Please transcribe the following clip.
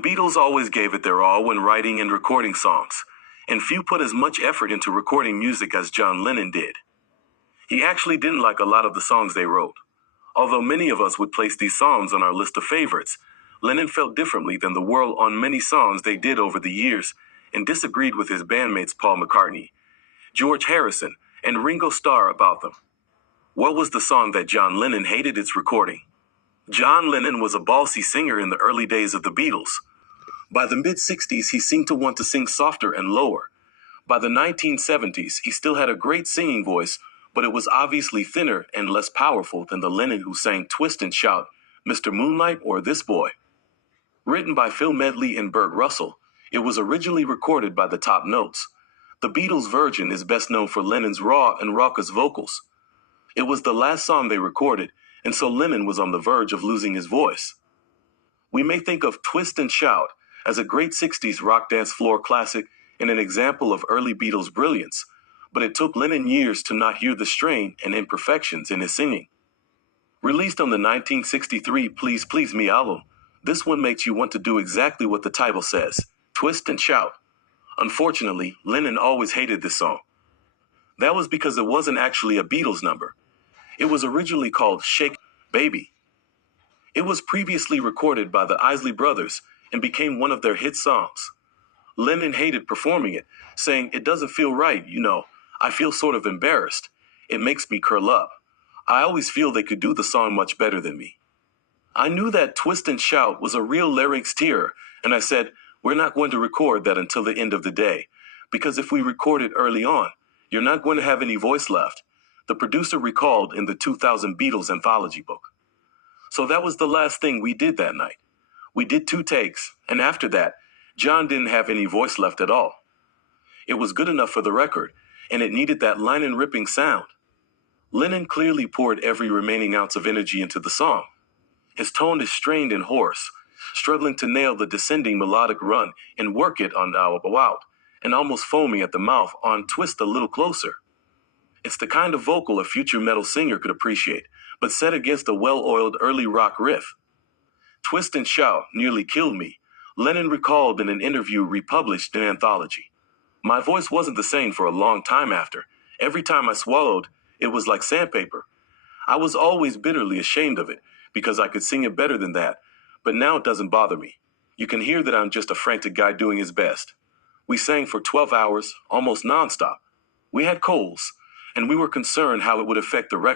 The Beatles always gave it their all when writing and recording songs, and few put as much effort into recording music as John Lennon did. He actually didn't like a lot of the songs they wrote. Although many of us would place these songs on our list of favorites, Lennon felt differently than the world on many songs they did over the years and disagreed with his bandmates Paul McCartney, George Harrison, and Ringo Starr about them. What was the song that John Lennon hated its recording? John Lennon was a ballsy singer in the early days of the Beatles. By the mid-60s, he seemed to want to sing softer and lower. By the 1970s, he still had a great singing voice, but it was obviously thinner and less powerful than the Lennon who sang Twist and Shout, Mr. Moonlight, or This Boy. Written by Phil Medley and Burt Russell, it was originally recorded by the Top Notes. The Beatles' version is best known for Lennon's raw and raucous vocals. It was the last song they recorded, and so Lennon was on the verge of losing his voice. We may think of Twist and Shout as a great 60s rock dance floor classic and an example of early Beatles brilliance, but it took Lennon years to not hear the strain and imperfections in his singing. Released on the 1963 Please Please Me album, this one makes you want to do exactly what the title says, twist and shout. Unfortunately, Lennon always hated this song. That was because it wasn't actually a Beatles number. It was originally called Shake, Baby. It was previously recorded by the Isley Brothers and became one of their hit songs. Lennon hated performing it, saying, "It doesn't feel right, I feel sort of embarrassed. It makes me curl up. I always feel they could do the song much better than me." I knew that Twist and Shout was a real larynx tear, and I said, we're not going to record that until the end of the day, because if we record it early on, you're not going to have any voice left, the producer recalled in the 2000 Beatles anthology book. So that was the last thing we did that night. We did 2 takes, and after that, John didn't have any voice left at all. It was good enough for the record, and it needed that line and ripping sound. Lennon clearly poured every remaining ounce of energy into the song. His tone is strained and hoarse, struggling to nail the descending melodic run and work it on Our Bow Out, and almost foaming at the mouth on Twist a Little Closer. It's the kind of vocal a future metal singer could appreciate, but set against a well-oiled early rock riff. Twist and Shout nearly killed me, Lennon recalled in an interview republished in Anthology. My voice wasn't the same for a long time after. Every time I swallowed, it was like sandpaper. I was always bitterly ashamed of it, because I could sing it better than that, but now it doesn't bother me. You can hear that I'm just a frantic guy doing his best. We sang for 12 hours, almost nonstop. We had colds, and we were concerned how it would affect the record.